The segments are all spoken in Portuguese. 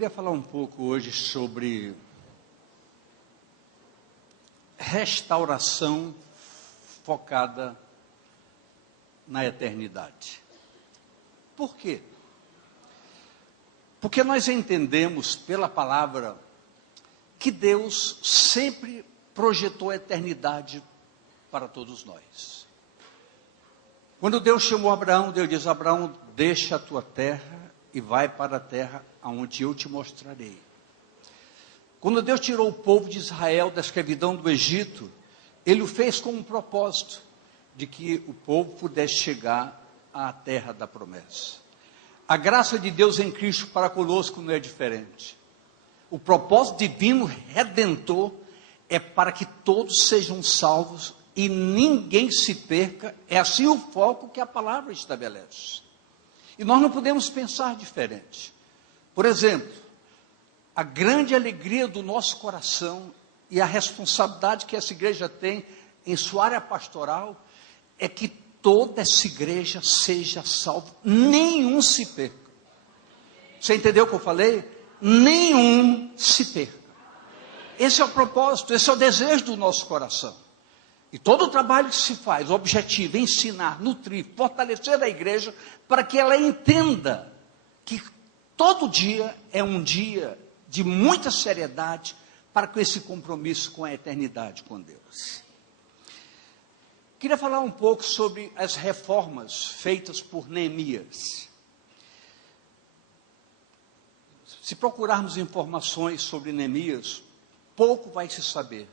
queria falar um pouco hoje sobre restauração focada na eternidade. Por quê? Porque nós entendemos pela palavra que Deus sempre projetou a eternidade para todos nós. Quando Deus chamou Abraão, Deus diz: Abraão, deixa a tua terra e vai para a terra aonde eu te mostrarei. Quando Deus tirou o povo de Israel da escravidão do Egito, Ele o fez com um propósito, de que o povo pudesse chegar à terra da promessa. A graça de Deus em Cristo para conosco não é diferente. O propósito divino redentor é para que todos sejam salvos e ninguém se perca. É assim o foco que a palavra estabelece. E nós não podemos pensar diferente. Por exemplo, a grande alegria do nosso coração e a responsabilidade que essa igreja tem em sua área pastoral é que toda essa igreja seja salva, nenhum se perca. Você entendeu o que eu falei? Nenhum se perca. Esse é o propósito, esse é o desejo do nosso coração. E todo o trabalho que se faz, o objetivo é ensinar, nutrir, fortalecer a igreja, para que ela entenda que todo dia é um dia de muita seriedade, para com esse compromisso com a eternidade com Deus. Queria falar um pouco sobre as reformas feitas por Neemias. Se procurarmos informações sobre Neemias, pouco vai se saber,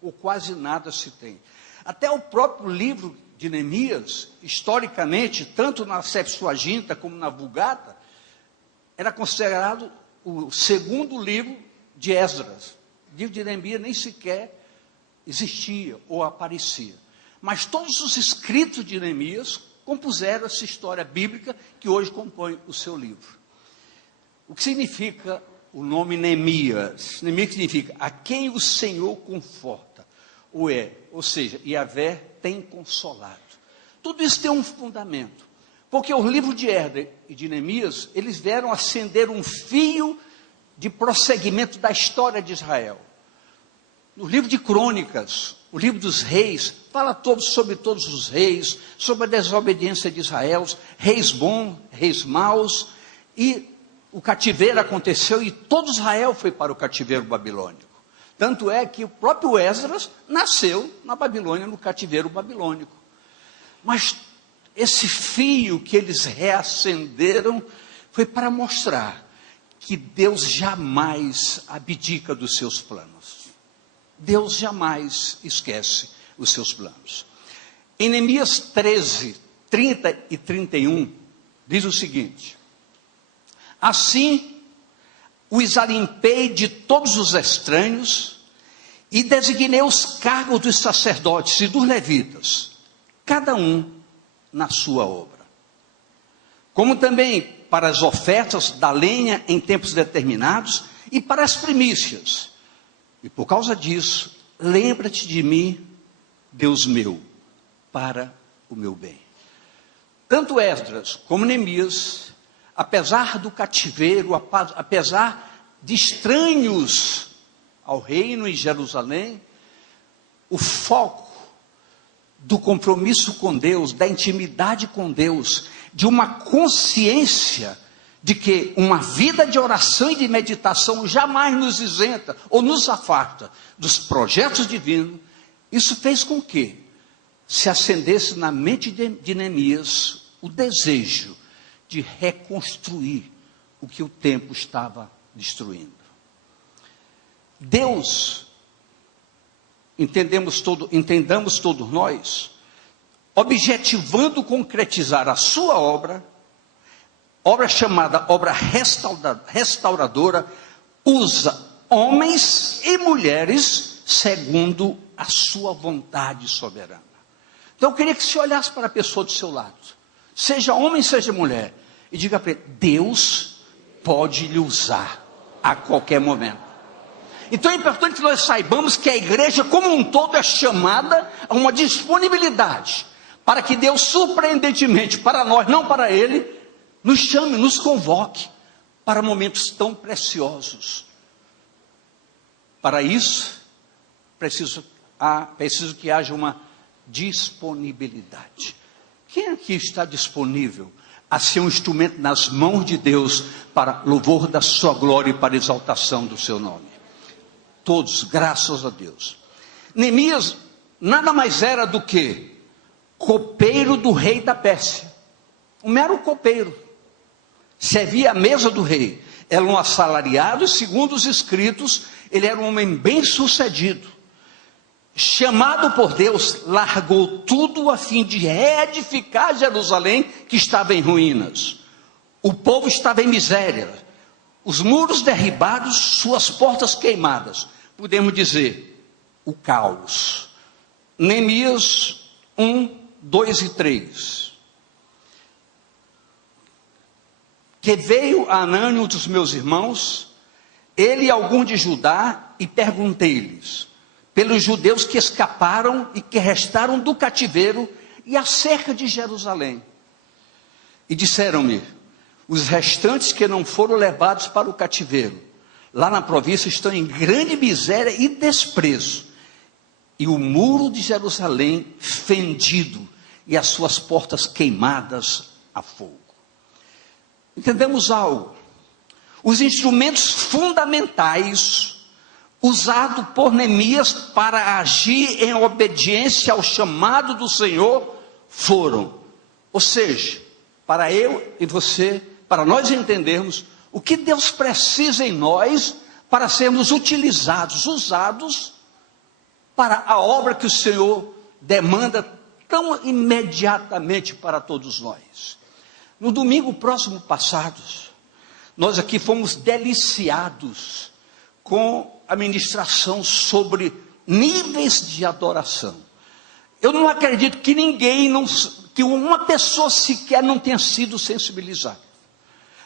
ou quase nada se tem. Até o próprio livro de Neemias, historicamente, tanto na Septuaginta como na Vulgata, era considerado o segundo livro de Esdras. O livro de Neemias nem sequer existia ou aparecia. Mas todos os escritos de Neemias compuseram essa história bíblica que hoje compõe o seu livro. O que significa o nome Neemias? Neemias significa a quem o Senhor conforta, ou seja, Yahvé tem consolado. Tudo isso tem um fundamento, porque o livro de Esdras e de Neemias, eles vieram acender um fio de prosseguimento da história de Israel. No livro de Crônicas, o livro dos reis, fala sobre todos os reis, sobre a desobediência de Israel, reis bons, reis maus, e o cativeiro aconteceu e todo Israel foi para o cativeiro babilônico. Tanto é que o próprio Esdras nasceu na Babilônia, no cativeiro babilônico. Mas esse fio que eles reacenderam foi para mostrar que Deus jamais abdica dos seus planos. Deus jamais esquece os seus planos. Em Neemias 13, 30 e 31, diz o seguinte: assim os alimpei de todos os estranhos e designei os cargos dos sacerdotes e dos levitas, cada um na sua obra. Como também para as ofertas da lenha em tempos determinados e para as primícias. E por causa disso, lembra-te de mim, Deus meu, para o meu bem. Tanto Esdras como Neemias, apesar do cativeiro, apesar de estranhos ao reino em Jerusalém, o foco do compromisso com Deus, da intimidade com Deus, de uma consciência de que uma vida de oração e de meditação jamais nos isenta ou nos afasta dos projetos divinos, isso fez com que se acendesse na mente de Neemias o desejo de reconstruir o que o tempo estava destruindo. Deus, entendamos todos nós, objetivando concretizar a sua obra chamada obra restauradora, usa homens e mulheres segundo a sua vontade soberana. Então eu queria que você olhasse para a pessoa do seu lado, seja homem, seja mulher, e diga para ele: Deus pode lhe usar a qualquer momento. Então é importante que nós saibamos que a igreja como um todo é chamada a uma disponibilidade, para que Deus surpreendentemente para nós, não para ele, nos chame, nos convoque, para momentos tão preciosos. Para isso, preciso que haja uma disponibilidade. Quem aqui está disponível a ser um instrumento nas mãos de Deus para louvor da sua glória e para exaltação do seu nome? Todos, graças a Deus. Neemias nada mais era do que copeiro do rei da Pérsia. Um mero copeiro. Servia à mesa do rei. Era um assalariado e, segundo os escritos, ele era um homem bem sucedido. Chamado por Deus, largou tudo a fim de reedificar Jerusalém, que estava em ruínas. O povo estava em miséria, os muros derribados, suas portas queimadas. Podemos dizer, o caos. Neemias 1, 2 e 3. Que veio a Anani, um dos meus irmãos, ele e algum de Judá, e perguntei-lhes pelos judeus que escaparam e que restaram do cativeiro e acerca de Jerusalém. E disseram-me, os restantes que não foram levados para o cativeiro, lá na província estão em grande miséria e desprezo, e o muro de Jerusalém fendido, e as suas portas queimadas a fogo. Entendemos algo? Os instrumentos fundamentais usado por Neemias para agir em obediência ao chamado do Senhor foram, ou seja, para eu e você, para nós entendermos o que Deus precisa em nós para sermos utilizados, usados para a obra que o Senhor demanda tão imediatamente para todos nós. No domingo próximo passado, nós aqui fomos deliciados com a ministração sobre níveis de adoração. Eu não acredito que que uma pessoa sequer não tenha sido sensibilizada.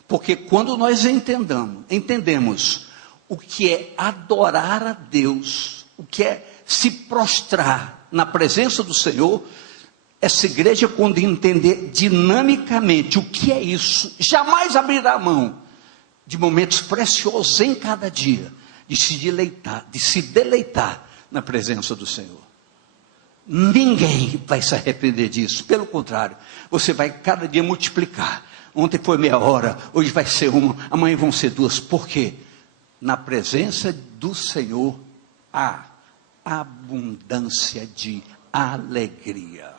Porque quando nós entendemos o que é adorar a Deus, o que é se prostrar na presença do Senhor, essa igreja, quando entender dinamicamente o que é isso, jamais abrirá mão de momentos preciosos em cada dia, de se deleitar na presença do Senhor. Ninguém vai se arrepender disso, pelo contrário, você vai cada dia multiplicar. Ontem foi meia hora, hoje vai ser uma, amanhã vão ser duas. Por quê? Na presença do Senhor há abundância de alegria.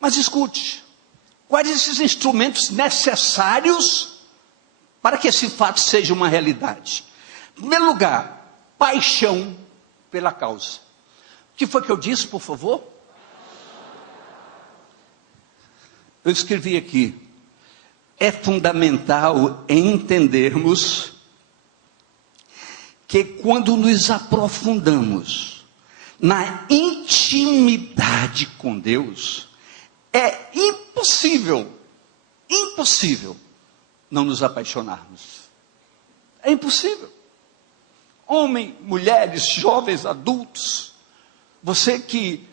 Mas escute, quais esses instrumentos necessários para que esse fato seja uma realidade? Em primeiro lugar, paixão pela causa. O que foi que eu disse, por favor? Eu escrevi aqui, é fundamental entendermos que quando nos aprofundamos na intimidade com Deus, é impossível não nos apaixonarmos. É impossível. Homem, mulheres, jovens, adultos, você que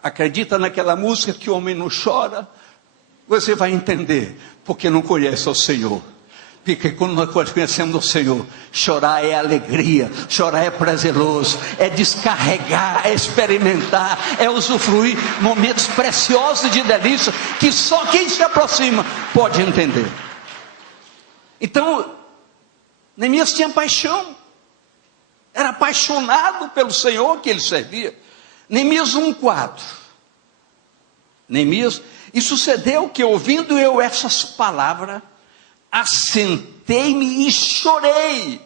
acredita naquela música que o homem não chora, você vai entender, porque não conhece o Senhor. Porque quando nós conhecemos o Senhor, chorar é alegria, chorar é prazeroso, é descarregar, é experimentar, é usufruir momentos preciosos de delícia, que só quem se aproxima pode entender. Então, Neemias tinha paixão, era apaixonado pelo Senhor que ele servia. Neemias 1:4. Neemias, e sucedeu que, ouvindo eu essas palavras, assentei-me e chorei,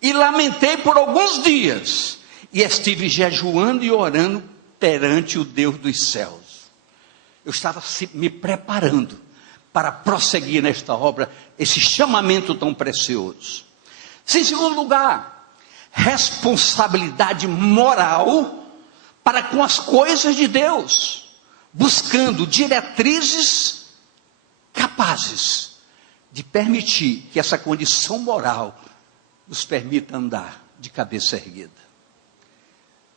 e lamentei por alguns dias, e estive jejuando e orando perante o Deus dos céus. Eu estava me preparando para prosseguir nesta obra, esse chamamento tão precioso. Em segundo lugar, responsabilidade moral para com as coisas de Deus, buscando diretrizes capazes de permitir que essa condição moral nos permita andar de cabeça erguida.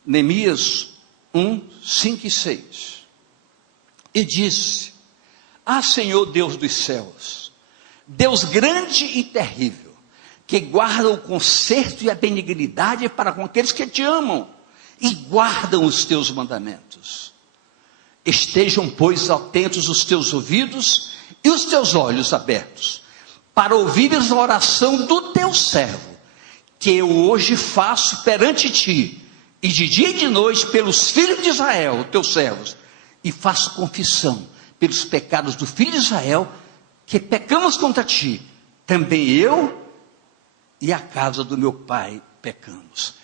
Neemias 1, 5 e 6. E disse: Ah, Senhor Deus dos céus, Deus grande e terrível, que guarda o conserto e a benignidade para com aqueles que te amam e guardam os teus mandamentos. Estejam, pois, atentos os teus ouvidos e os teus olhos abertos, para ouvires a oração do teu servo, que eu hoje faço perante ti, e de dia e de noite pelos filhos de Israel, teus servos, e faço confissão pelos pecados do filho de Israel, que pecamos contra ti, também eu e a casa do meu pai pecamos.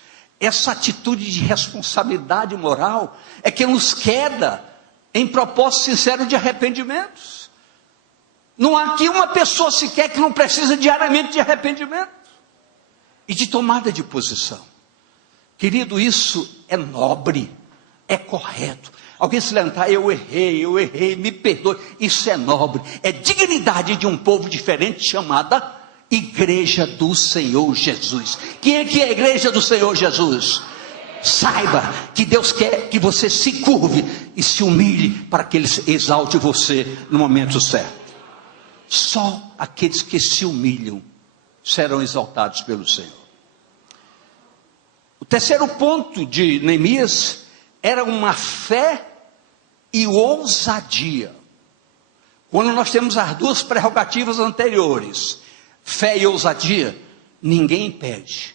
Essa atitude de responsabilidade moral é que nos queda em propósito sincero de arrependimentos. Não há aqui uma pessoa sequer que não precisa diariamente de arrependimento e de tomada de posição. Querido, isso é nobre, é correto. Alguém se levantar, eu errei, me perdoe. Isso é nobre, é dignidade de um povo diferente chamada Igreja do Senhor Jesus. Quem é que é a Igreja do Senhor Jesus? Saiba que Deus quer que você se curve e se humilhe para que Ele exalte você no momento certo. Só aqueles que se humilham serão exaltados pelo Senhor. O terceiro ponto de Neemias era uma fé e ousadia. Quando nós temos as duas prerrogativas anteriores, fé e ousadia, ninguém impede,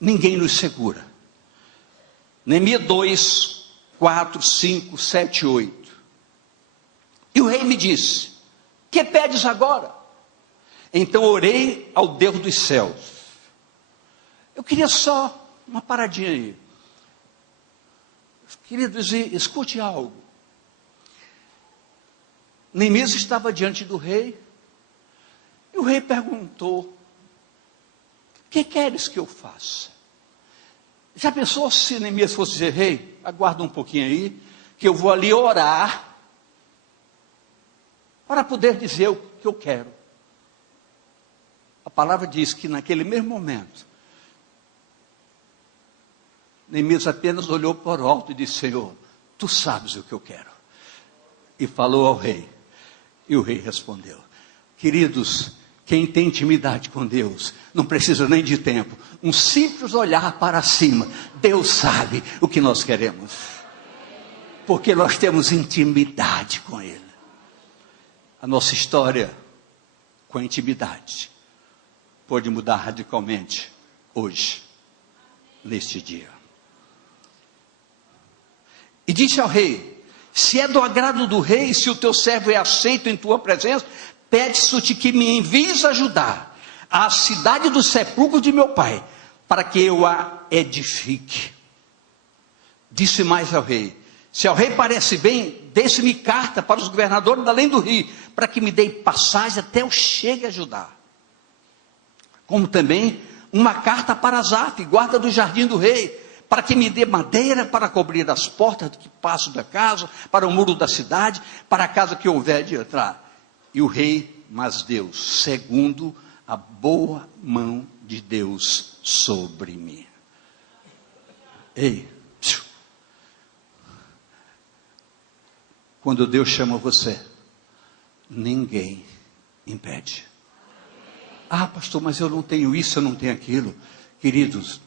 ninguém nos segura. Neemias 2, 4, 5, 7, 8. E o rei me disse: que pedes agora? Então orei ao Deus dos céus. Eu queria só uma paradinha aí. Queridos, escute algo. Neemias estava diante do rei, e o rei perguntou: o que queres que eu faça? Já pensou se Neemias fosse dizer: rei, aguarda um pouquinho aí, que eu vou ali orar, para poder dizer o que eu quero. A palavra diz que naquele mesmo momento, Neemias apenas olhou para o alto e disse: Senhor, tu sabes o que eu quero. E falou ao rei. E o rei respondeu. Queridos, quem tem intimidade com Deus, não precisa nem de tempo. Um simples olhar para cima, Deus sabe o que nós queremos. Porque nós temos intimidade com Ele. A nossa história com a intimidade pode mudar radicalmente hoje, neste dia. E disse ao rei: se é do agrado do rei, se o teu servo é aceito em tua presença, pede-te que me envies ajudar a cidade do sepulcro de meu pai, para que eu a edifique. Disse mais ao rei: se ao rei parece bem, deixe-me carta para os governadores da além do rio, para que me dê passagem até eu chegue a ajudar. Como também uma carta para Asaf, guarda do jardim do rei, para que me dê madeira para cobrir as portas que passam da casa, para o muro da cidade, para a casa que houver de entrar. E o rei, mas Deus, segundo a boa mão de Deus sobre mim. Ei, quando Deus chama você, ninguém impede. Ah, pastor, mas eu não tenho isso, eu não tenho aquilo. Queridos,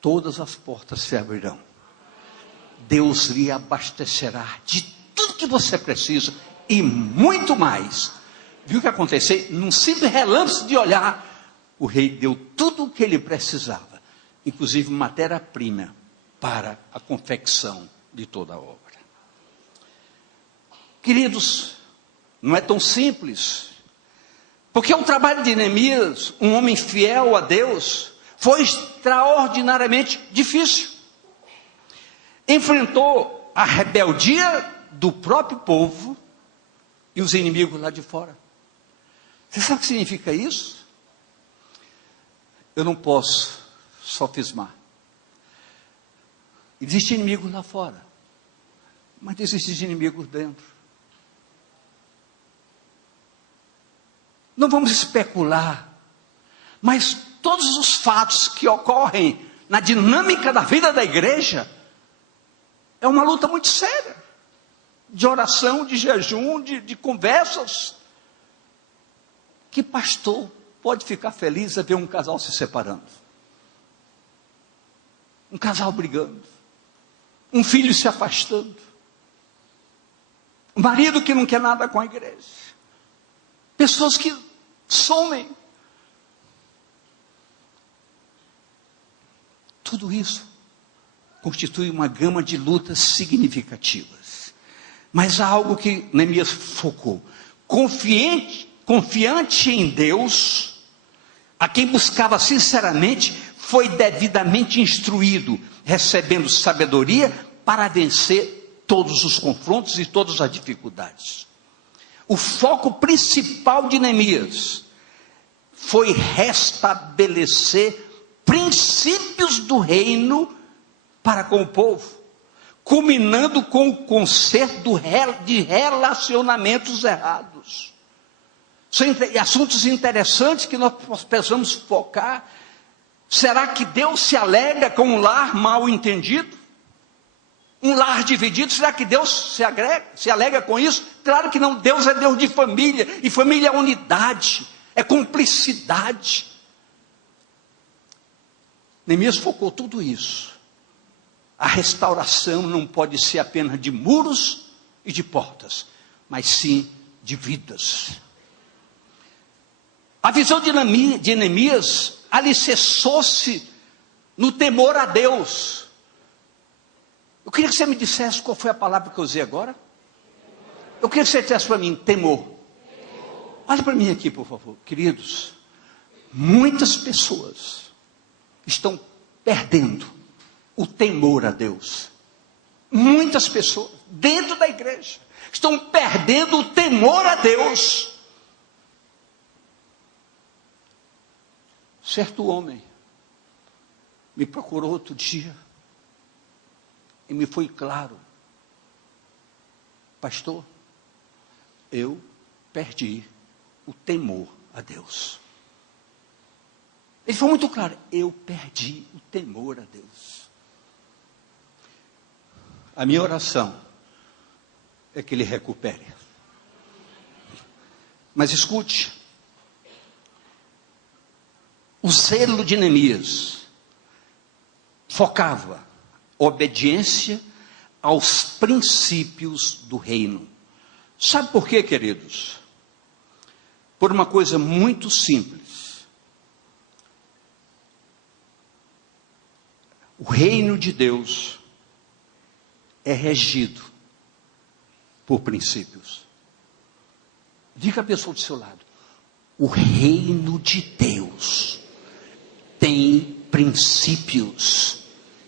todas as portas se abrirão. Deus lhe abastecerá de tudo que você precisa e muito mais. Viu o que aconteceu? Num simples relance de olhar, o rei deu tudo o que ele precisava, inclusive matéria-prima para a confecção de toda a obra. Queridos, não é tão simples, porque o trabalho de Neemias, um homem fiel a Deus, foi extraordinariamente difícil. Enfrentou a rebeldia do próprio povo e os inimigos lá de fora. Você sabe o que significa isso? Eu não posso sofismar. Existem inimigos lá fora, mas existem inimigos dentro. Não vamos especular, mas todos os fatos que ocorrem na dinâmica da vida da igreja é uma luta muito séria. de oração, de jejum, de conversas. Que pastor pode ficar feliz a ver um casal se separando? Um casal brigando, um filho se afastando, um marido que não quer nada com a igreja, pessoas que somem. Tudo isso constitui uma gama de lutas significativas. Mas há algo que Neemias focou. Confiante em Deus, a quem buscava sinceramente, foi devidamente instruído, recebendo sabedoria para vencer todos os confrontos e todas as dificuldades. O foco principal de Neemias foi restabelecer princípios do reino para com o povo, culminando com o conserto de relacionamentos errados. São assuntos interessantes que nós precisamos focar. Será que Deus se alegra com um lar mal entendido? Um lar dividido? Será que Deus se alegra com isso? Claro que não. Deus é Deus de família, e família é unidade, é cumplicidade. Neemias focou tudo isso. A restauração não pode ser apenas de muros e de portas, mas sim de vidas. A visão de Neemias alicerçou-se no temor a Deus. Eu queria que você me dissesse qual foi a palavra que eu usei agora. Eu queria que você dissesse para mim, temor. Olha para mim aqui, por favor, queridos. Muitas pessoas estão perdendo o temor a Deus. Muitas pessoas dentro da igreja estão perdendo o temor a Deus. Certo homem me procurou outro dia e me foi claro: pastor, eu perdi o temor a Deus. Ele foi muito claro: eu perdi o temor a Deus. A minha oração é que ele recupere. Mas escute, o zelo de Neemias focava obediência aos princípios do reino. Sabe por quê, queridos? Por uma coisa muito simples. O reino de Deus é regido por princípios. Diga a pessoa do seu lado: o reino de Deus tem princípios.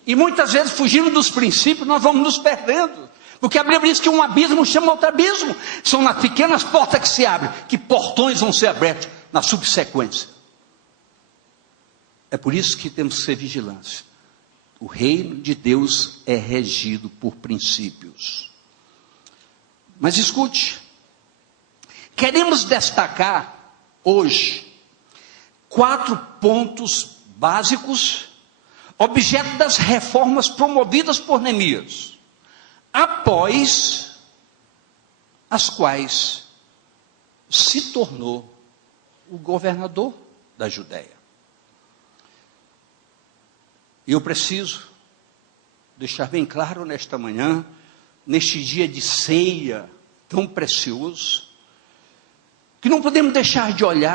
E muitas vezes, fugindo dos princípios, nós vamos nos perdendo. Porque a Bíblia diz que um abismo chama outro abismo. São nas pequenas portas que se abrem, que portões vão ser abertos na subsequência. É por isso que temos que ser vigilantes. O reino de Deus é regido por princípios. Mas escute, queremos destacar hoje 4 pontos básicos, objeto das reformas promovidas por Neemias, após as quais se tornou o governador da Judéia. E eu preciso deixar bem claro nesta manhã, neste dia de ceia tão precioso, que não podemos deixar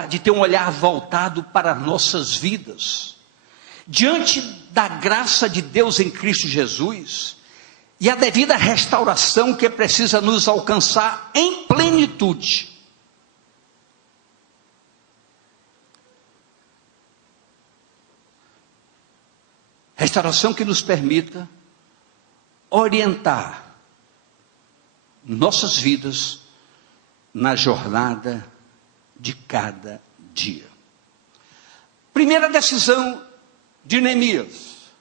de ter um olhar voltado para as nossas vidas, diante da graça de Deus em Cristo Jesus, e a devida restauração que precisa nos alcançar em plenitude. Restauração que nos permita orientar nossas vidas na jornada de cada dia. Primeira decisão de Neemias: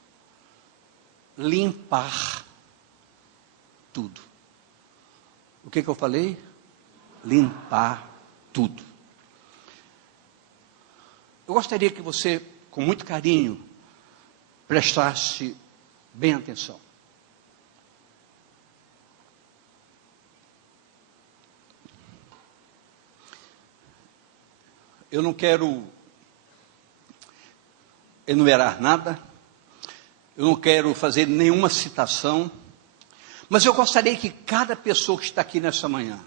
limpar tudo. O que eu falei? Limpar tudo. Eu gostaria que você, com muito carinho, prestasse bem atenção. eu não quero enumerar nada, eu não quero fazer nenhuma citação, mas eu gostaria que cada pessoa que está aqui nessa manhã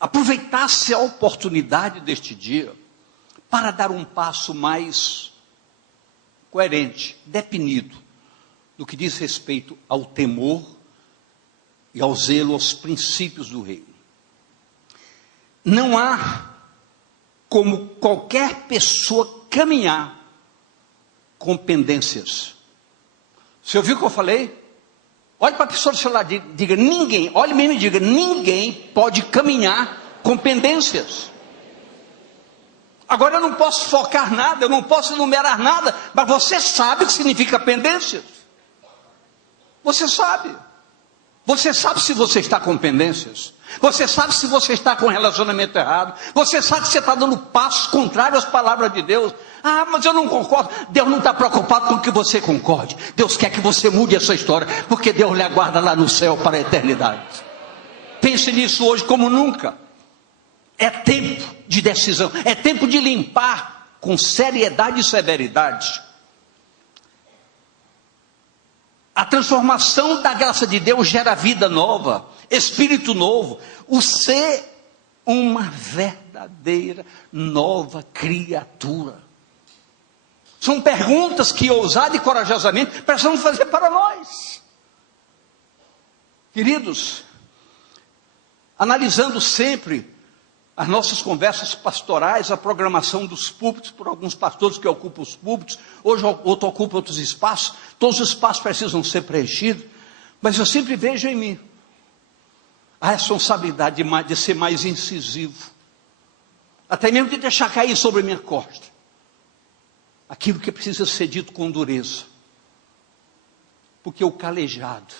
aproveitasse a oportunidade deste dia para dar um passo mais coerente, definido, no que diz respeito ao temor e ao zelo aos princípios do reino. Não há como qualquer pessoa caminhar com pendências. Você ouviu o que eu falei? Olhe para a pessoa do seu lado, diga, ninguém, olhe mesmo e diga, ninguém pode caminhar com pendências. Agora eu não posso focar nada, eu não posso enumerar nada, mas você sabe o que significa pendências. Você sabe. Você sabe se você está com pendências. Você sabe se você está com relacionamento errado. Você sabe se você está dando passos contrários às palavras de Deus. Ah, mas eu não concordo. Deus não está preocupado com que você concorde. Deus quer que você mude essa história, porque Deus lhe aguarda lá no céu para a eternidade. Pense nisso hoje como nunca. É tempo de decisão. É tempo de limpar com seriedade e severidade. A transformação da graça de Deus gera vida nova, espírito novo, o ser uma verdadeira nova criatura. São perguntas que ousada e corajosamente precisamos fazer para nós. Queridos, analisando sempre as nossas conversas pastorais, a programação dos púlpitos, por alguns pastores que ocupam os púlpitos, hoje outro ocupa outros espaços, todos os espaços precisam ser preenchidos, mas eu sempre vejo em mim a responsabilidade de ser mais incisivo, até mesmo de deixar cair sobre a minha costa aquilo que precisa ser dito com dureza, porque o calejado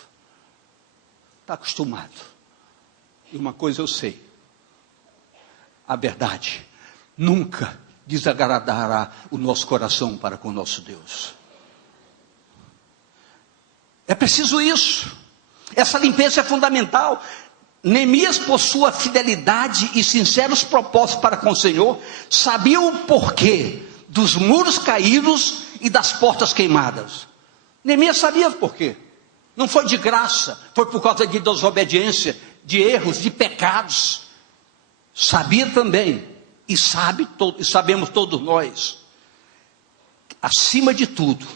está acostumado, e uma coisa eu sei, a verdade nunca desagradará o nosso coração para com o nosso Deus. É preciso isso. Essa limpeza é fundamental. Neemias, por sua fidelidade e sinceros propósitos para com o Senhor, sabia o porquê dos muros caídos e das portas queimadas. Neemias sabia o porquê. Não foi de graça, foi por causa de desobediência, de erros, de pecados. Sabia também, e sabemos todos nós, acima de tudo,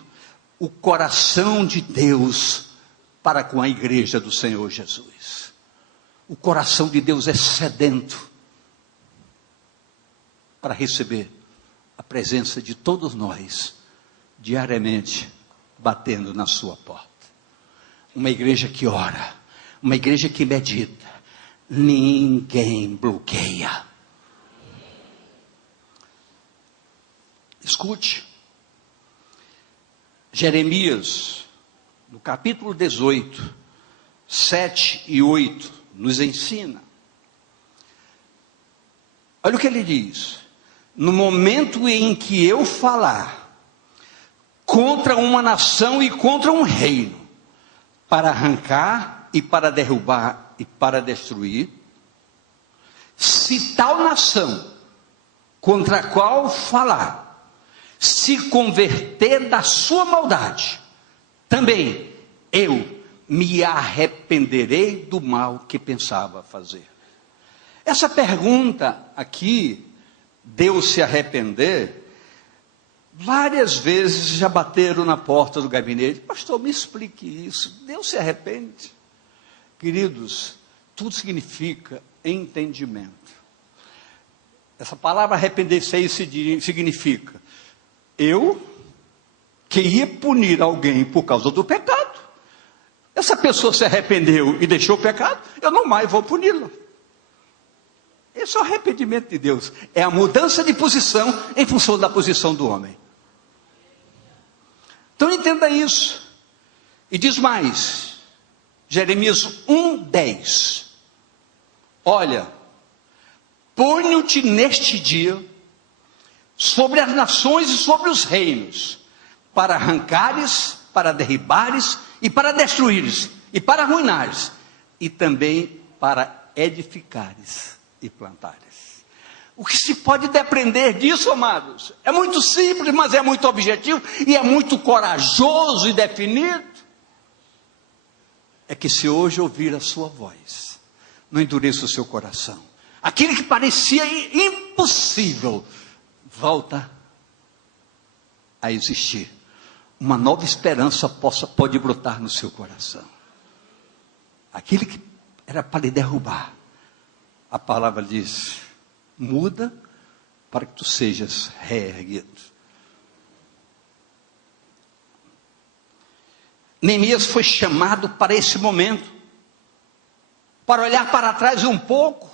o coração de Deus para com a igreja do Senhor Jesus. O coração de Deus é sedento para receber a presença de todos nós, diariamente, batendo na sua porta. Uma igreja que ora, uma igreja que medita, ninguém bloqueia. Escute, Jeremias, no capítulo 18, 7 e 8, nos ensina. Olha o que ele diz: no momento em que eu falar contra uma nação e contra um reino, para arrancar e para derrubar e para destruir, se tal nação contra a qual falar se converter da sua maldade, também eu me arrependerei do mal que pensava fazer. Essa pergunta aqui, Deus se arrepender, várias vezes já bateram na porta do gabinete. Pastor, me explique isso. Deus se arrepende? Queridos, tudo significa entendimento. Essa palavra arrepender-se significa eu que ia punir alguém por causa do pecado. Essa pessoa se arrependeu e deixou o pecado, eu não mais vou puni-la. Esse é o arrependimento de Deus. É a mudança de posição em função da posição do homem. Então entenda isso. E diz mais, Jeremias 1:10. Olha, ponho-te neste dia sobre as nações e sobre os reinos, para arrancares, para derribares e para destruíres, e para arruinares, e também para edificares e plantares. O que se pode depreender disso, amados, é muito simples, mas é muito objetivo e é muito corajoso e definido. É que se hoje ouvir a sua voz, não endureça o seu coração. Aquilo que parecia impossível, volta a existir. Uma nova esperança pode brotar no seu coração. Aquilo que era para lhe derrubar, a palavra diz: muda para que tu sejas reerguido. Neemias foi chamado para esse momento, para olhar para trás um pouco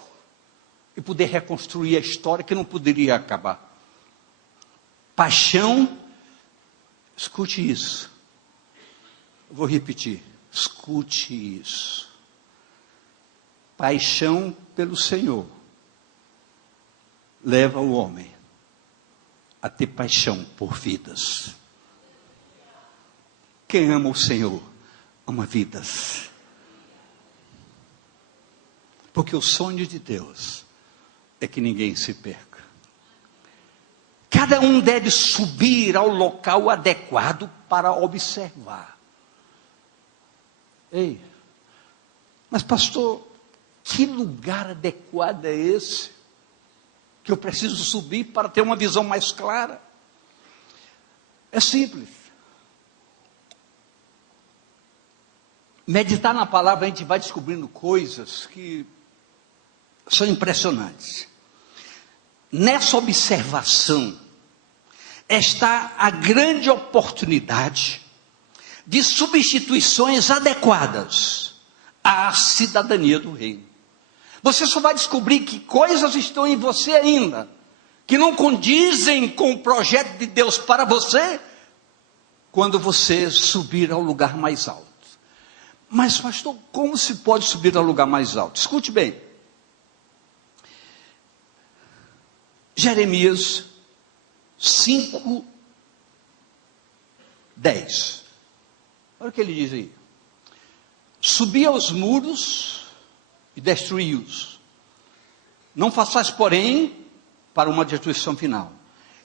e poder reconstruir a história que não poderia acabar. Paixão, escute isso. Eu vou repetir, escute isso. Paixão pelo Senhor leva o homem a ter paixão por vidas. Quem ama o Senhor, ama vidas. Porque o sonho de Deus é que ninguém se perca. Cada um deve subir ao local adequado para observar. Ei, mas pastor, que lugar adequado é esse? Que eu preciso subir para ter uma visão mais clara? É simples. Meditar na palavra, a gente vai descobrindo coisas que são impressionantes. Nessa observação está a grande oportunidade de substituições adequadas à cidadania do reino. Você só vai descobrir que coisas estão em você ainda, que não condizem com o projeto de Deus para você, quando você subir ao lugar mais alto. Mas pastor, como se pode subir ao lugar mais alto? Escute bem. Jeremias 5:10. Olha o que ele diz aí. Subi aos muros e destruí-os. Não façais, porém, para uma destruição final.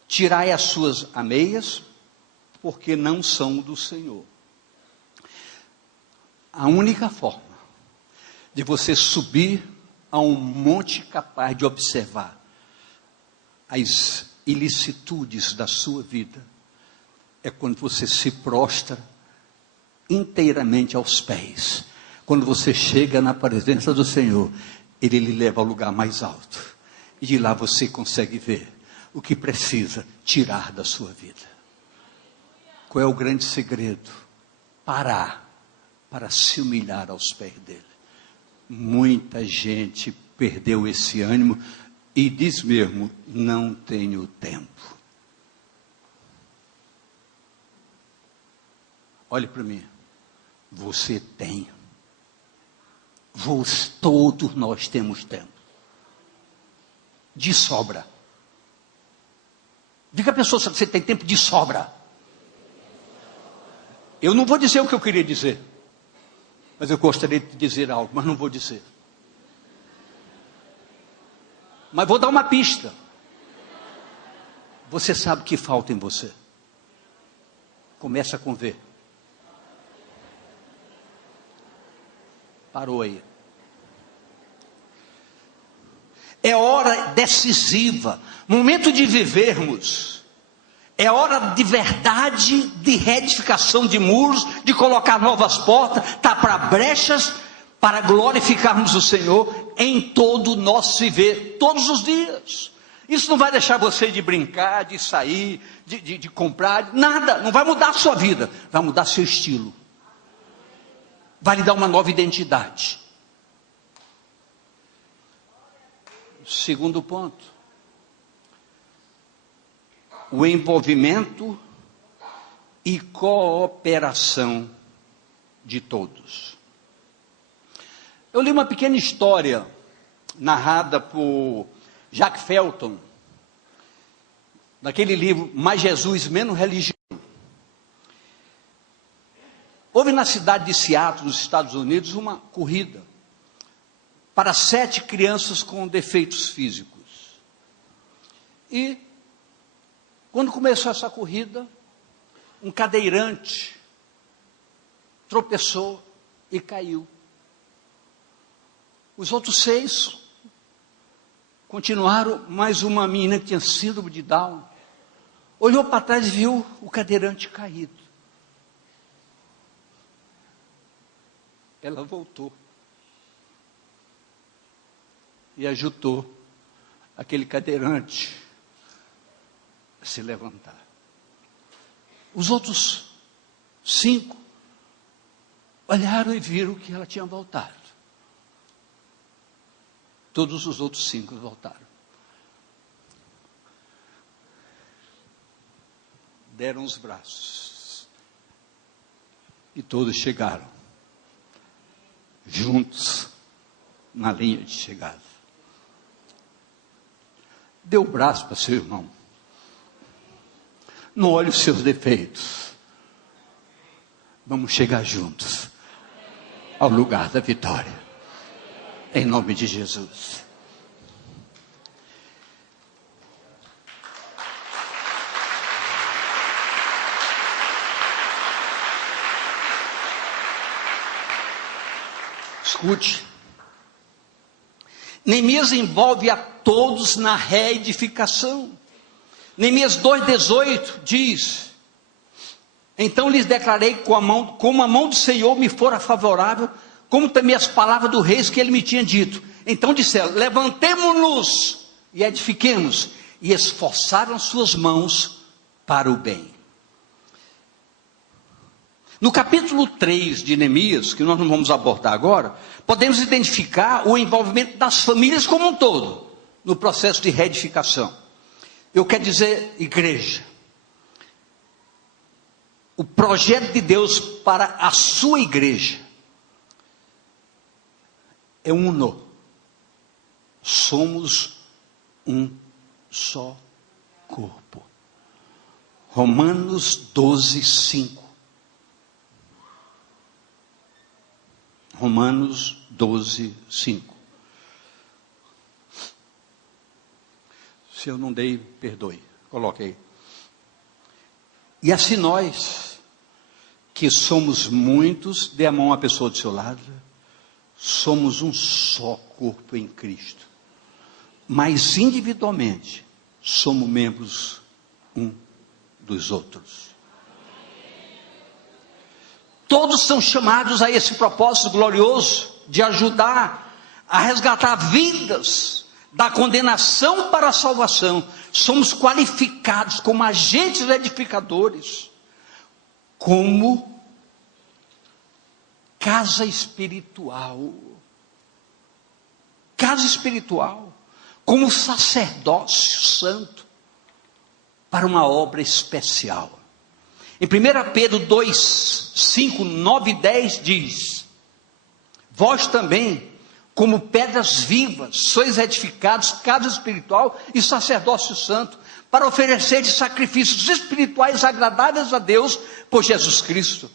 Tirai as suas ameias, porque não são do Senhor. A única forma de você subir a um monte capaz de observar as ilicitudes da sua vida é quando você se prostra inteiramente aos pés. Quando você chega na presença do Senhor, Ele lhe leva ao lugar mais alto. E de lá você consegue ver o que precisa tirar da sua vida. Qual é o grande segredo? Parar para se humilhar aos pés dele. Muita gente perdeu esse ânimo e diz mesmo, não tenho tempo. Olhe para mim, você tem. Todos nós temos tempo. De sobra. Diga a pessoa se você tem tempo de sobra. Eu não vou dizer o que eu queria dizer. Mas eu gostaria de dizer algo, mas não vou dizer. Mas vou dar uma pista. Você sabe o que falta em você. Começa com V. Parou aí. É hora decisiva, momento de vivermos. É hora de verdade, de reedificação de muros, de colocar novas portas, tapar brechas, para glorificarmos o Senhor em todo o nosso viver, todos os dias. Isso não vai deixar você de brincar, de sair, de comprar, nada, não vai mudar a sua vida, vai mudar seu estilo. Vai lhe dar uma nova identidade. Segundo ponto. O envolvimento e cooperação de todos. Eu li uma pequena história narrada por Jack Felton, naquele livro Mais Jesus, Menos Religião. Houve na cidade de Seattle, nos Estados Unidos, uma corrida para 7 crianças com defeitos físicos. E, quando começou essa corrida, um cadeirante tropeçou e caiu. Os outros 6 continuaram, mas uma menina que tinha síndrome de Down olhou para trás e viu o cadeirante caído. Ela voltou e ajudou aquele cadeirante a se levantar. Os outros 5 olharam e viram que ela tinha voltado. Todos os outros 5 voltaram. Deram os braços. E todos chegaram. Juntos, na linha de chegada. Dê o braço para seu irmão. Não olhe os seus defeitos. Vamos chegar juntos ao lugar da vitória. Em nome de Jesus. Escute. Neemias envolve a todos na reedificação. Neemias 2,18 diz: então lhes declarei como a mão do Senhor me fora favorável, como também as palavras do rei que ele me tinha dito. Então disseram: levantemo-nos e edifiquemos, e esforçaram suas mãos para o bem. No capítulo 3 de Neemias, que nós não vamos abordar agora, podemos identificar o envolvimento das famílias como um todo, no processo de reedificação. Eu quero dizer, igreja, o projeto de Deus para a sua igreja é uno. Somos um só corpo. Romanos 12:5. Romanos 12:5. Se eu não dei, perdoe. Coloque aí. E assim nós, que somos muitos, dê a mão à pessoa do seu lado, somos um só corpo em Cristo. Mas individualmente, somos membros um dos outros. Todos são chamados a esse propósito glorioso de ajudar a resgatar vidas da condenação para a salvação. Somos qualificados como agentes edificadores, como casa espiritual, como sacerdócio santo, para uma obra especial. Em 1 Pedro 2, 5, 9 e 10 diz: vós também, como pedras vivas, sois edificados casa espiritual e sacerdócio santo, para oferecer sacrifícios espirituais agradáveis a Deus por Jesus Cristo.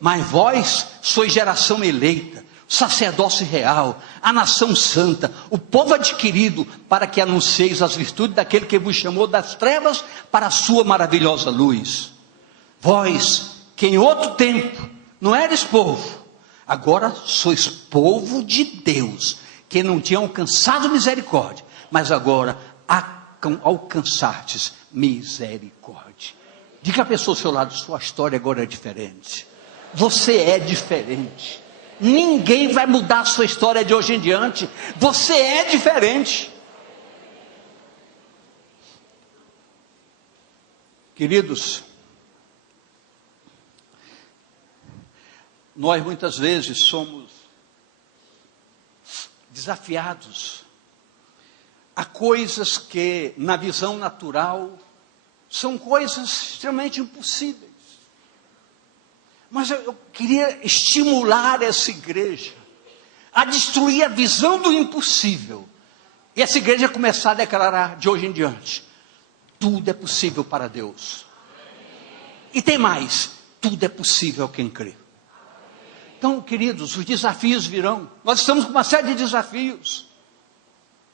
Mas vós sois geração eleita, sacerdócio real, a nação santa, o povo adquirido, para que anuncieis as virtudes daquele que vos chamou das trevas para a sua maravilhosa luz. Vós, que em outro tempo não eres povo, agora sois povo de Deus, que não tinha alcançado misericórdia, mas agora alcançastes misericórdia. Diga a pessoa ao seu lado: sua história agora é diferente. Você é diferente. Ninguém vai mudar a sua história de hoje em diante. Você é diferente. Queridos, nós muitas vezes somos desafiados a coisas que na visão natural são coisas extremamente impossíveis. Mas eu queria estimular essa igreja a destruir a visão do impossível. E essa igreja começar a declarar de hoje em diante: tudo é possível para Deus. E tem mais: tudo é possível a quem crê. Então, queridos, os desafios virão. Nós estamos com uma série de desafios.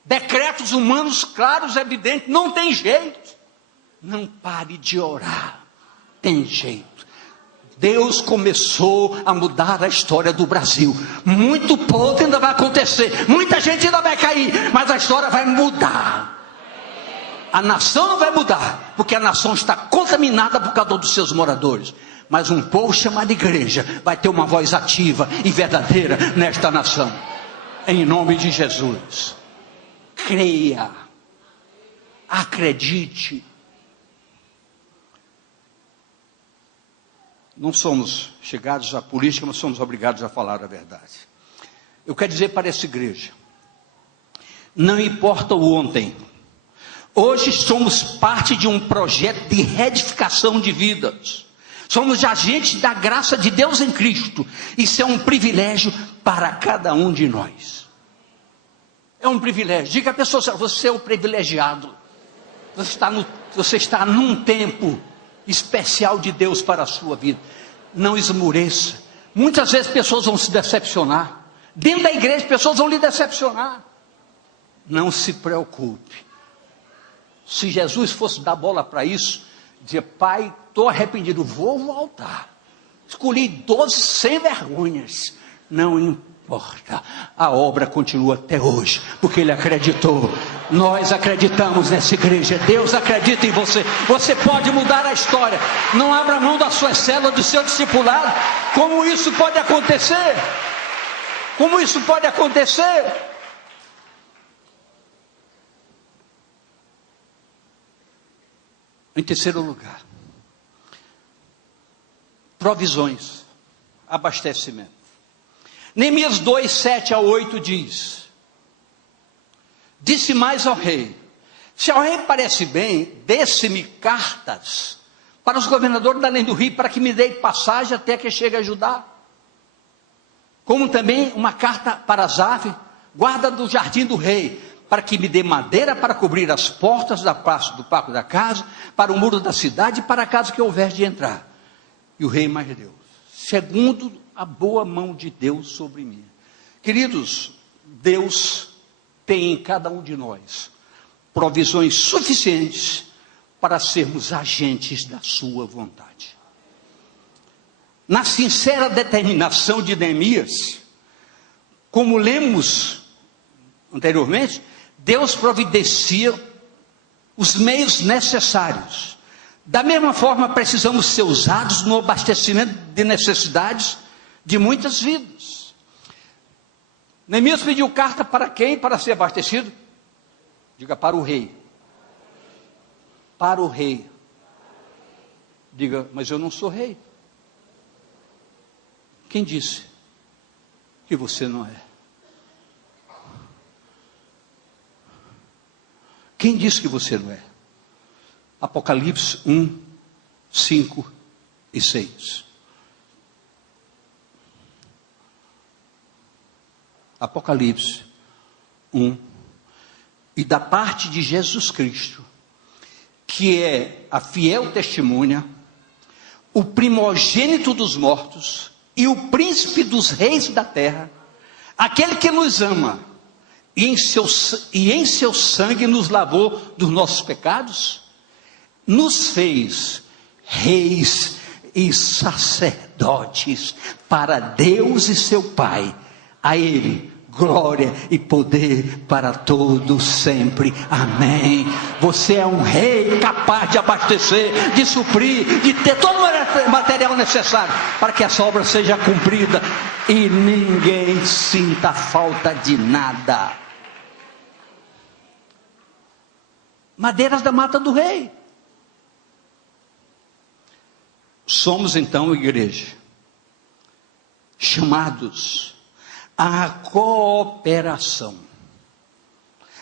decretos humanos claros, evidentes, não tem jeito. Não pare de orar, tem jeito. Deus começou a mudar a história do Brasil. Muito pouco ainda vai acontecer, muita gente ainda vai cair, mas a história vai mudar. A nação não vai mudar, porque a nação está contaminada por causa dos seus moradores. Mas um povo chamado igreja vai ter uma voz ativa e verdadeira nesta nação. Em nome de Jesus. Creia. Acredite. Não somos chegados à política, mas somos obrigados a falar a verdade. Eu quero dizer para essa igreja: não importa o ontem, hoje somos parte de um projeto de reedificação de vidas. Somos agentes da graça de Deus em Cristo. Isso é um privilégio para cada um de nós. É um privilégio. Diga à pessoa: você é o privilegiado. Você está num tempo especial de Deus para a sua vida. Não esmoreça. Muitas vezes pessoas vão se decepcionar. Dentro da igreja pessoas vão lhe decepcionar. Não se preocupe. Se Jesus fosse dar bola para isso, dizia: pai, estou arrependido, vou voltar. Escolhi 12 sem vergonhas. Não importa, a obra continua até hoje, porque ele acreditou. Nós acreditamos nessa igreja, Deus acredita em você. Você pode mudar a história. Não abra mão da sua célula, do seu discipulado. Como isso pode acontecer? Como isso pode acontecer? Em terceiro lugar, provisões, abastecimento. Neemias 2, 7 a 8 diz: disse mais ao rei: se ao rei parece bem, desse-me cartas para os governadores da além do rio, para que me dê passagem até que chegue a Judá. Como também uma carta para Asaf, guarda do jardim do rei, para que me dê madeira para cobrir as portas da praça do pátio da casa, para o muro da cidade e para a casa que houver de entrar. E o rei mais deu, segundo a boa mão de Deus sobre mim. Queridos, Deus tem em cada um de nós provisões suficientes para sermos agentes da sua vontade. Na sincera determinação de Neemias, como lemos anteriormente, Deus providencia os meios necessários. Da mesma forma, precisamos ser usados no abastecimento de necessidades de muitas vidas. Neemias pediu carta para quem? Para ser abastecido? Diga: para o rei. Para o rei. Diga: mas eu não sou rei. Quem disse que você não é? Quem disse que você não é? Apocalipse 1, 5 e 6. Apocalipse 1. E da parte de Jesus Cristo, que é a fiel testemunha, o primogênito dos mortos e o príncipe dos reis da terra, aquele que nos ama e em seu sangue nos lavou dos nossos pecados, nos fez reis e sacerdotes para Deus e seu Pai. A Ele glória e poder para todos sempre. Amém. Você é um rei capaz de abastecer, de suprir, de ter todo o material necessário para que essa obra seja cumprida e ninguém sinta falta de nada. Madeiras da mata do rei. Somos então, igreja, chamados à cooperação.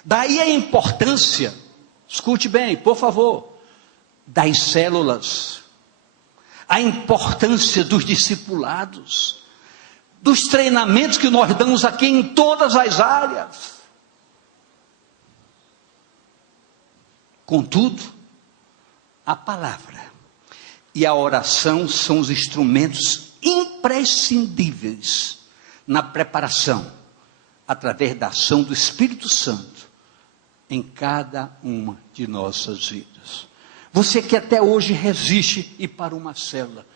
Daí a importância, escute bem, por favor, das células, a importância dos discipulados, dos treinamentos que nós damos aqui em todas as áreas. Contudo, a palavra e a oração são os instrumentos imprescindíveis na preparação, através da ação do Espírito Santo, em cada uma de nossas vidas. Você que até hoje resiste ir para uma célula,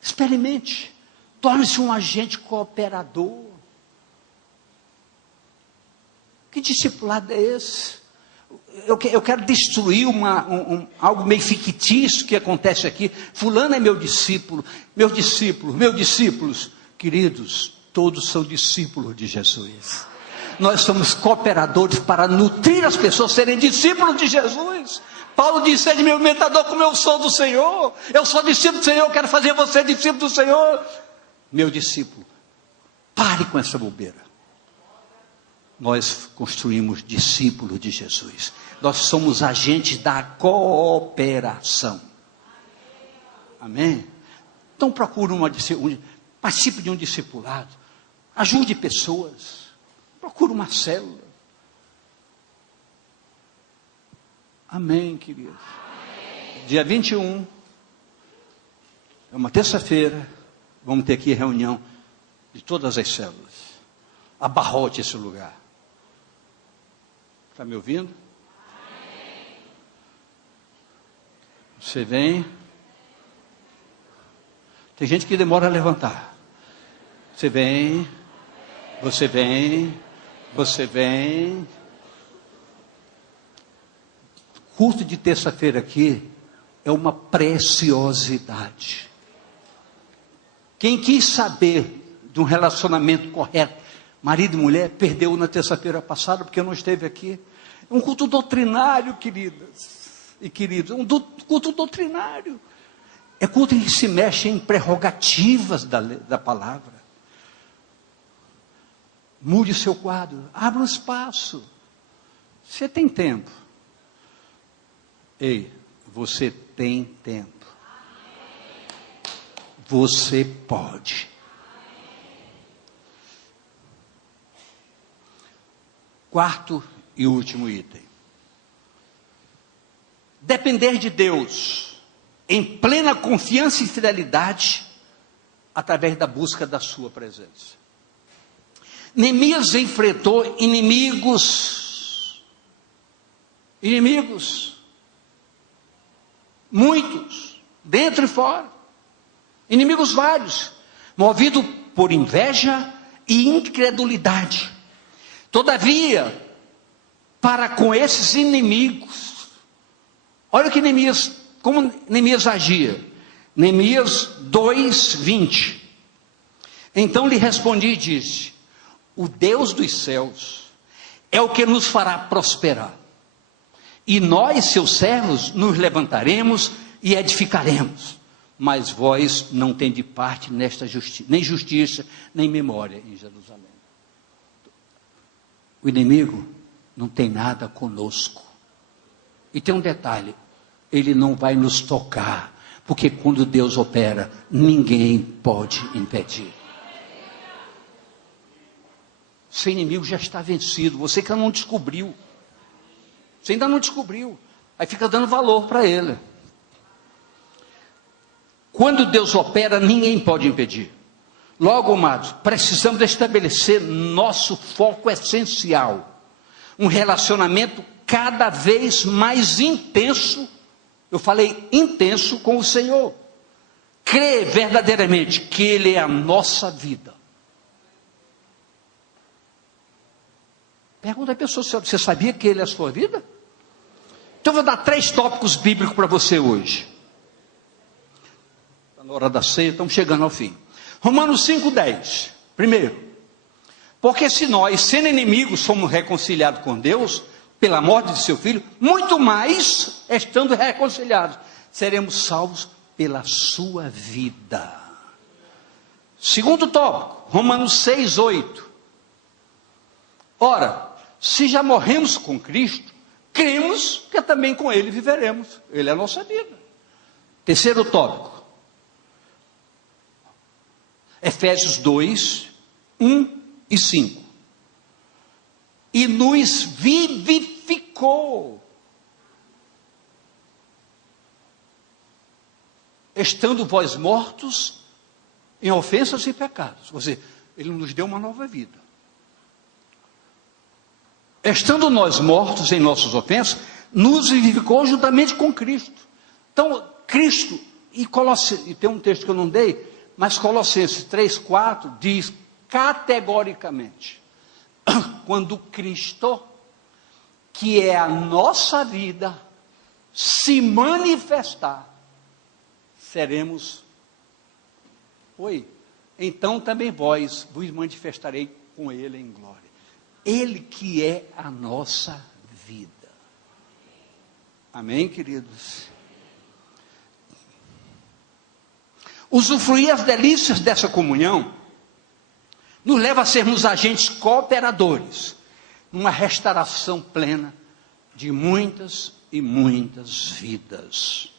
experimente, torne-se um agente cooperador. Que discipulado é esse? Eu quero destruir algo meio fictício que acontece aqui. Fulano é meu discípulo, meus discípulos. Queridos, todos são discípulos de Jesus. Nós somos cooperadores para nutrir as pessoas, serem discípulos de Jesus. Paulo disse: sede meu imitador como eu sou do Senhor. Eu sou discípulo do Senhor, quero fazer você discípulo do Senhor. Meu discípulo, pare com essa bobeira. Nós construímos discípulos de Jesus. Nós somos agentes da cooperação. Amém? Então procure participe de um discipulado. Ajude pessoas. Procure uma célula. Amém, querido. Dia 21, é uma terça-feira, vamos ter aqui reunião de todas as células. Abarrote esse lugar. Está me ouvindo? Você vem. Tem gente que demora a levantar. Você vem. Você vem. Você vem. Culto de terça-feira aqui é uma preciosidade. Quem quis saber de um relacionamento correto, marido e mulher, perdeu na terça-feira passada, porque não esteve aqui. É um culto doutrinário, queridas e queridos. É um culto doutrinário. É culto que se mexe em prerrogativas da palavra. Mude o seu quadro. Abra um espaço. Você tem tempo. Ei, você tem tempo. Você pode. Quarto e último item. Depender de Deus em plena confiança e fidelidade através da busca da sua presença. Neemias enfrentou inimigos, muitos, dentro e fora, inimigos vários, movido por inveja e incredulidade. Todavia, para com esses inimigos, olha que como Neemias agia. Neemias 2:20. Então lhe respondi e disse: o Deus dos céus é o que nos fará prosperar. E nós, seus servos, nos levantaremos e edificaremos. Mas vós não tendes parte nesta justiça, nem justiça, nem memória em Jerusalém. O inimigo não tem nada conosco. E tem um detalhe: ele não vai nos tocar, porque quando Deus opera, ninguém pode impedir. Seu inimigo já está vencido, você que não descobriu. Você ainda não descobriu. Aí fica dando valor para ele. Quando Deus opera, ninguém pode impedir. Logo, amados, precisamos estabelecer nosso foco essencial. Um relacionamento cada vez mais intenso. Eu falei intenso com o Senhor. Crer verdadeiramente que Ele é a nossa vida. Pergunta a pessoa: você sabia que Ele é a sua vida? Então eu vou dar 3 tópicos bíblicos para você hoje. Está na hora da ceia, estamos chegando ao fim. Romanos 5:10. Primeiro, porque se nós, sendo inimigos, somos reconciliados com Deus, pela morte de seu Filho, muito mais, estando reconciliados, seremos salvos pela sua vida. Segundo tópico, Romanos 6:8. Ora, se já morremos com Cristo, cremos que também com Ele viveremos. Ele é a nossa vida. Terceiro tópico, Efésios 2:1-5. E nos vivificou, estando vós mortos em ofensas e pecados. Ou seja, Ele nos deu uma nova vida. estando nós mortos em nossas ofensas, nos vivificou juntamente com Cristo. Então, Cristo, e tem um texto que eu não dei, mas Colossenses 3,4 diz categoricamente, quando Cristo, que é a nossa vida, se manifestar, seremos, então também vos manifestarei com Ele em glória. Ele que é a nossa vida. Amém, queridos? Usufruir as delícias dessa comunhão nos leva a sermos agentes cooperadores numa restauração plena de muitas e muitas vidas.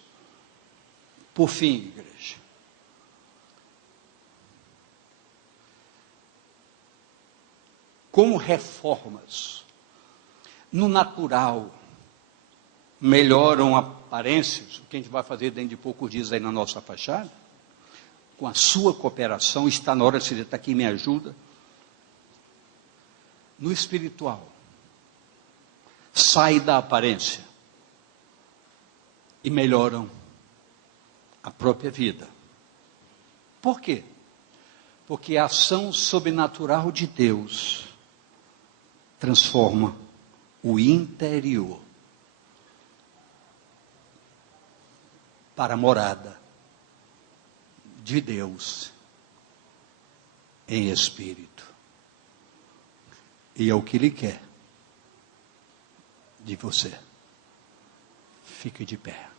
Por fim, igreja, como reformas no natural melhoram aparências, o que a gente vai fazer dentro de poucos dias aí na nossa fachada, com a sua cooperação, está na hora de você estar aqui, me ajuda. No espiritual, sai da aparência e melhoram a própria vida. Por quê? Porque a ação sobrenatural de Deus transforma o interior para a morada de Deus em espírito. E é o que Ele quer de você. Fique de pé.